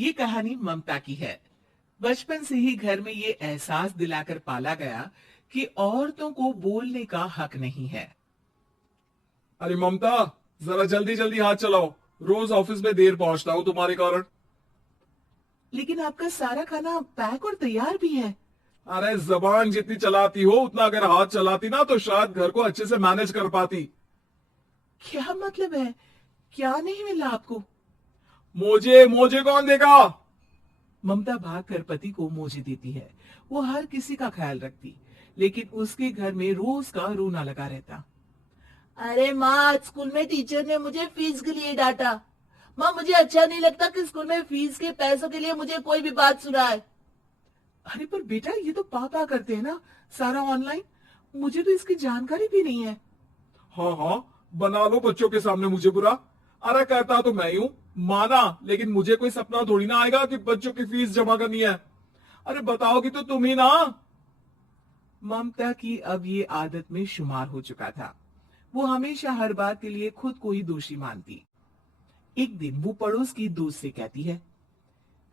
ये कहानी ममता की है। बचपन से ही घर में ये एहसास दिलाकर पाला गया कि औरतों को बोलने का हक नहीं है। अरे ममता, जरा जल्दी जल्दी हाथ चलाओ। रोज ऑफिस में देर पहुंचता हूँ तुम्हारे कारण। लेकिन आपका सारा खाना पैक और तैयार भी है। अरे जबान जितनी चलाती हो उतना अगर हाथ चलाती ना तो शायद घर को अच्छे से मैनेज कर पाती। क्या मतलब है? क्या नहीं मिला आपको? मुझे मुझे कौन देगा? ममता भागकर पति को मोजे देती है। वो हर किसी का ख्याल रखती, लेकिन उसके घर में रोज का रोना लगा रहता। अरे माँ, आज स्कूल में टीचर ने मुझे फीस के लिए डांटा। माँ, मुझे अच्छा नहीं लगता कि स्कूल में फीस के पैसों के लिए मुझे कोई भी बात सुनाए। अरे पर बेटा, ये तो पापा करते हैं ना, सारा ऑनलाइन। मुझे तो इसकी जानकारी भी नहीं है। हाँ हाँ, बना लो बच्चों के सामने मुझे बुरा। अरे कहता तो मैं ही हूँ, माना, लेकिन मुझे कोई सपना थोड़ी ना आएगा कि बच्चों की फीस जमा करनी है। अरे बताओगी तो तुम ही ना। ममता की अब ये आदत में शुमार हो चुका था। वो हमेशा हर बात के लिए खुद को ही दोषी मानती। एक दिन वो पड़ोस की दोस्त से कहती है,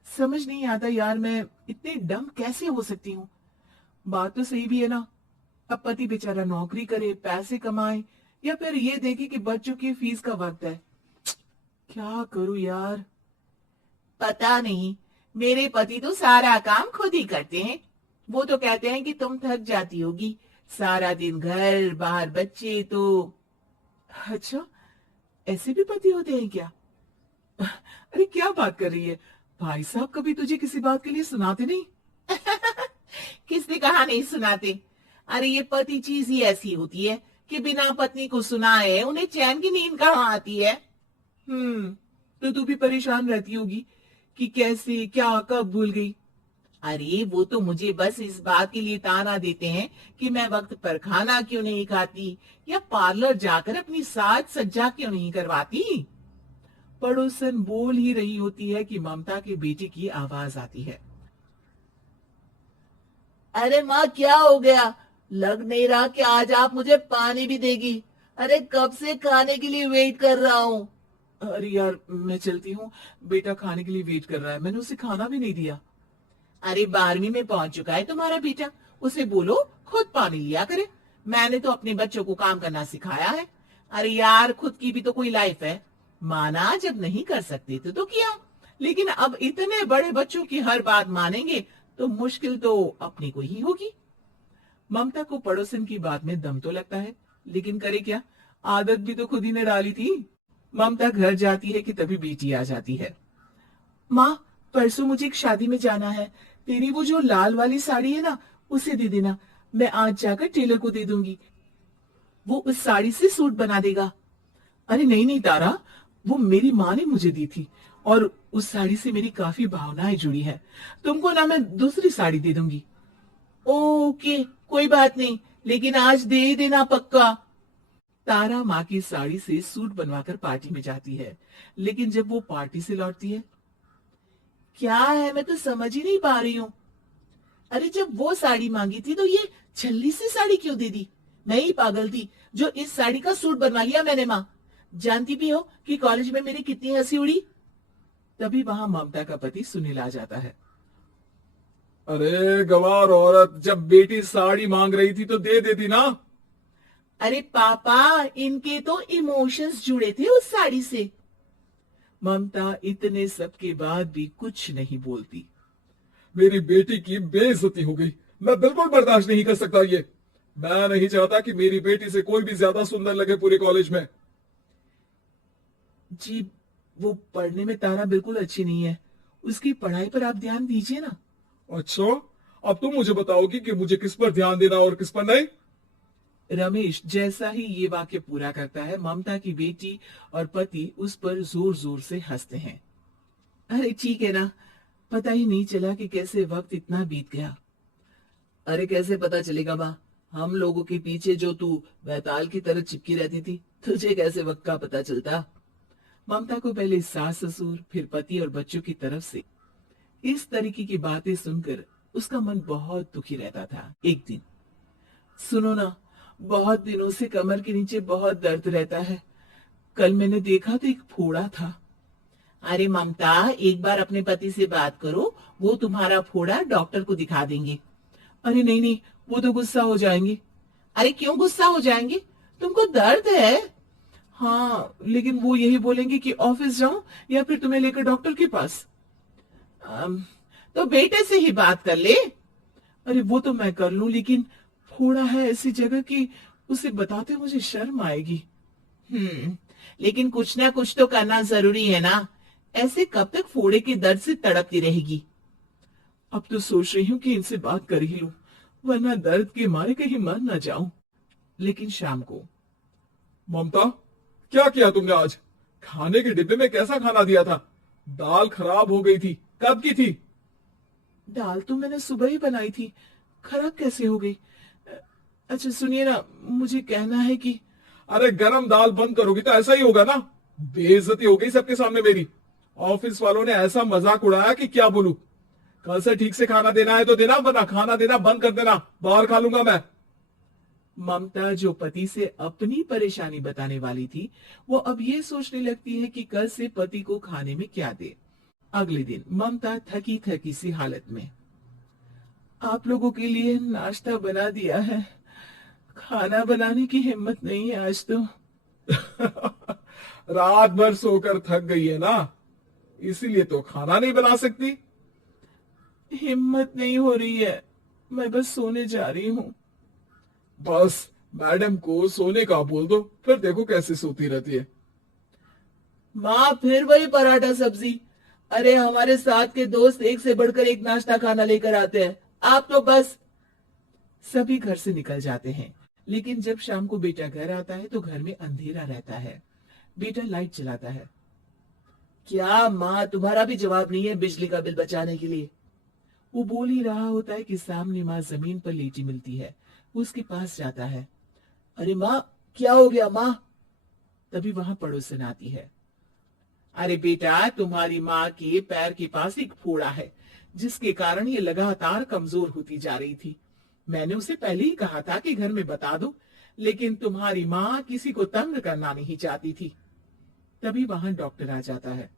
समझ नहीं आता यार, मैं इतनी डम कैसे हो सकती हूँ। बात तो सही भी है ना। अब पति बेचारा नौकरी करे, पैसे कमाए, या फिर ये देखे कि बच्चों की फीस का वक्त है। क्या करूं यार। पता नहीं, मेरे पति तो सारा काम खुद ही करते हैं। वो तो कहते हैं कि तुम थक जाती होगी, सारा दिन घर बाहर बच्चे। तो अच्छा, ऐसे भी पति होते हैं क्या? अरे क्या बात कर रही है? भाई साहब कभी तुझे किसी बात के लिए सुनाते नहीं? किसने कहा नहीं सुनाते? अरे ये पति चीज ही ऐसी होती है कि बिना पत्नी को सुनाए उन्हें चैन की नींद कहाँ आती है। तो तू भी परेशान रहती होगी कि कैसे, क्या, कब भूल गई। अरे वो तो मुझे बस इस बात के लिए ताना देते हैं कि मैं वक्त पर खाना क्यों नहीं खाती, या पार्लर जाकर अपनी साज सज्जा क्यों नहीं करवाती। पड़ोसन बोल ही रही होती है कि ममता के बेटे की आवाज आती है। अरे माँ, क्या हो गया? लग नहीं रहा कि आज आप मुझे पानी भी देगी। अरे कब से खाने के लिए वेट कर रहा हूँ। अरे यार, मैं चलती हूँ। बेटा खाने के लिए वेट कर रहा है, मैंने उसे खाना भी नहीं दिया। अरे 12वीं में पहुंच चुका है तुम्हारा बेटा, उसे बोलो खुद पानी लिया करे। मैंने तो अपने बच्चों को काम करना सिखाया है। अरे यार, खुद की भी तो कोई लाइफ है। माना जब नहीं कर सकते थे तो किया, लेकिन अब इतने बड़े बच्चों की हर बात मानेंगे तो मुश्किल तो अपनी को ही होगी। ममता को पड़ोसन की बात में दम तो लगता है, लेकिन करे क्या, आदत भी तो खुद ही ने डाली थी। ममता घर जाती है कि तभी बेटी आ जाती है। माँ, परसों मुझे एक शादी में जाना है। तेरी वो जो लाल वाली साड़ी है ना, उसे दे देना। मैं आज जाकर टेलर को दे दूंगी, वो उस साड़ी से सूट बना देगा। अरे नहीं नहीं तारा, वो मेरी माँ ने मुझे दी थी और उस साड़ी से मेरी काफी भावनाएं जुड़ी है। तुमको ना मैं दूसरी साड़ी दे दूंगी। ओके, कोई बात नहीं, लेकिन आज दे देना पक्का। तारा माँ की साड़ी से सूट बनवाकर पार्टी में जाती है, लेकिन जब वो पार्टी से लौटती है, क्या है, मैं तो समझ ही नहीं पा रही हूँ। अरे जब वो साड़ी मांगी थी तो ये छल्ली सी साड़ी क्यों दे दी? मैं ही पागल थी जो इस साड़ी का सूट बनवा लिया मैंने। माँ, जानती भी हो कि कॉलेज में मेरी कितनी हंसी उड़ी। तभी वहां ममता का पति सुनील आ जाता है। अरे गवार औरत, जब बेटी साड़ी मांग रही थी तो दे देती ना। अरे पापा, इनके तो इमोशंस जुड़े थे उस साड़ी से। ममता इतने सब के बाद भी कुछ नहीं बोलती। मेरी बेटी की बेइज्जती हो गई, मैं बिल्कुल बर्दाश्त नहीं कर सकता ये। मैं नहीं चाहता कि मेरी बेटी से कोई भी ज्यादा सुंदर लगे पूरे कॉलेज में। जी, वो पढ़ने में तारा बिल्कुल अच्छी नहीं है, उसकी पढ़ाई पर आप ध्यान दीजिए ना। अच्छा, अब तुम मुझे बताओगी कि मुझे किस पर ध्यान देना और किस पर नहीं। रमेश जैसा ही ये वाक्य पूरा करता है, ममता की बेटी और पति उस पर जोर जोर से हंसते हैं। अरे ठीक है ना, पता ही नहीं चला कि कैसे वक्त इतना बीत गया। अरे कैसे पता चलेगा माँ, हम लोगों के पीछे जो तू बैताल की तरह चिपकी रहती थी, तुझे कैसे वक्त का पता चलता। ममता को पहले सास ससुर, फिर पति और बच्चों की तरफ से इस तरीके की बातें सुनकर उसका मन बहुत दुखी रहता था। एक दिन, सुनो ना, बहुत दिनों से कमर के नीचे बहुत दर्द रहता है। कल मैंने देखा तो एक फोड़ा था। अरे ममता, एक बार अपने पति से बात करो, वो तुम्हारा फोड़ा डॉक्टर को दिखा देंगे। अरे नहीं नहीं, वो तो गुस्सा हो जाएंगे। अरे क्यों गुस्सा हो जाएंगे? तुमको दर्द है? हाँ, लेकिन वो यही बोलेंगे कि ऑफिस जाऊं या फिर तुम्हें लेकर डॉक्टर के पास। तो बेटे से ही बात कर ले। अरे वो तो मैं कर लूं, लेकिन फोड़ा है ऐसी जगह कि उसे बताते मुझे शर्म आएगी। लेकिन कुछ ना कुछ तो करना जरूरी है ना। ऐसे कब तक फोड़े के दर्द से तड़पती रहेगी? अब तो सोच रही हूँ कि इनसे बात कर ही लूं, वरना दर्द के मारे कहीं मर ना जाऊं। लेकिन शाम को, ममता, क्या किया तुमने आज? खाने के डिब्बे में कैसा खाना दिया था? दाल खराब हो गई थी। कब की थी? दाल तो मैंने सुबह ही बनाई थी, खराब कैसे हो गई? अच्छा सुनिए ना, मुझे कहना है कि अरे गरम दाल बंद करोगी तो ऐसा ही होगा ना। बेइज्जती हो गई सबके सामने मेरी। ऑफिस वालों ने ऐसा मजाक उड़ाया कि क्या बोलूं। कल से ठीक से खाना देना है तो देना, वरना खाना देना बंद कर देना। बाहर खा लूंगा मैं। ममता, जो पति से अपनी परेशानी बताने वाली थी, वो अब ये सोचने लगती है कि कल से पति को खाने में क्या दे। अगले दिन ममता थकी थकी सी हालत में, आप लोगों के लिए नाश्ता बना दिया है, खाना बनाने की हिम्मत नहीं है आज तो। रात भर सोकर थक गई है ना, इसीलिए तो खाना नहीं बना सकती। हिम्मत नहीं हो रही है, मैं बस सोने जा रही हूँ। बस मैडम को सोने का बोल दो, फिर देखो कैसे सोती रहती है। माँ, फिर वही पराठा सब्जी। अरे हमारे साथ के दोस्त एक से बढ़कर एक नाश्ता खाना लेकर आते हैं, आप तो बस। सभी घर से निकल जाते हैं, लेकिन जब शाम को बेटा घर आता है तो घर में अंधेरा रहता है। बेटा लाइट जलाता है। क्या माँ, तुम्हारा भी जवाब नहीं है बिजली का बिल बचाने के लिए? वो बोल ही रहा होता है कि सामने माँ जमीन पर लेटी मिलती है। वो उसके पास जाता है। अरे माँ, क्या हो गया माँ? तभी वहां पड़ोसन आती है। अरे बेटा, तुम्हारी माँ के पैर के पास एक फोड़ा है, जिसके कारण ये लगातार कमजोर होती जा रही थी। मैंने उसे पहले ही कहा था कि घर में बता दो, लेकिन तुम्हारी माँ किसी को तंग करना नहीं चाहती थी। तभी वहां डॉक्टर आ जाता है।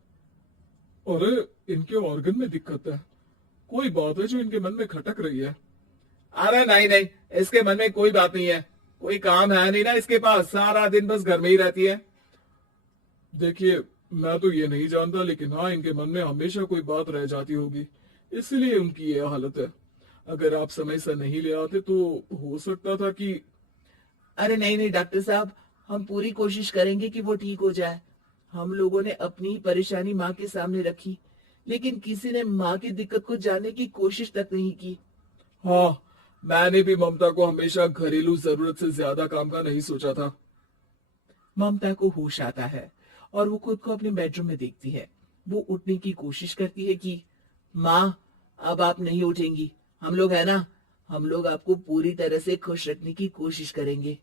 अरे इनके ऑर्गन में दिक्कत है, कोई बात है जो इनके मन में खटक रही है। अरे नहीं नहीं, इसके मन में कोई बात नहीं है। कोई काम है नहीं ना इसके पास, सारा दिन बस घर में ही रहती है। देखिए, मैं तो ये नहीं जानता, लेकिन हाँ, इनके मन में हमेशा कोई बात रह जाती होगी, इसलिए उनकी ये हालत है। अगर आप समय से नहीं ले आते तो हो सकता था कि। अरे नहीं नहीं डॉक्टर साहब, हम पूरी कोशिश करेंगे कि वो ठीक हो जाए। हम लोगों ने अपनी परेशानी माँ के सामने रखी, लेकिन किसी ने माँ की दिक्कत को जानने की कोशिश तक नहीं की। हाँ, मैंने भी ममता को हमेशा घरेलू जरूरत से ज्यादा काम का नहीं सोचा था। ममता को होश आता है और वो खुद को अपने बेडरूम में देखती है। वो उठने की कोशिश करती है कि माँ, अब आप नहीं उठेंगी। हम लोग है ना, हम लोग आपको पूरी तरह से खुश रखने की कोशिश करेंगे।